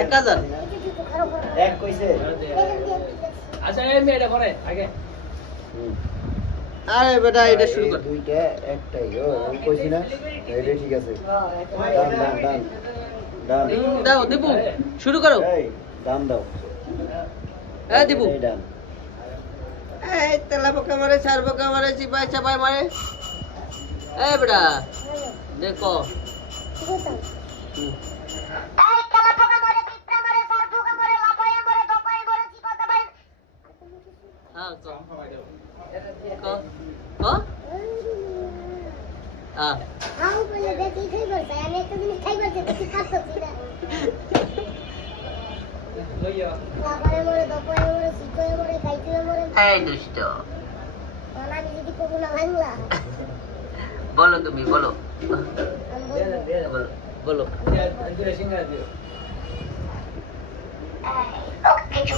এক হাজার এক কইছে। আচ্ছা এই মেয়েটা পরে আগে। আরে বেটা এটা শুরু কর। দুইটা একটাই ও আমি কইছি না? এটা ঠিক আছে। ডান ডান ডান ডান দাও দীপু শুরু করো। ডান দাও। হ্যাঁ দীপু। এই ডান এই তেলা পোকা মারে চার পোকা মারে চিপাই চাপাই মারে। এই বেটা দেখো। হুম। কো কো কো হ্যাঁ বলো তুমি বলো বলো কিছু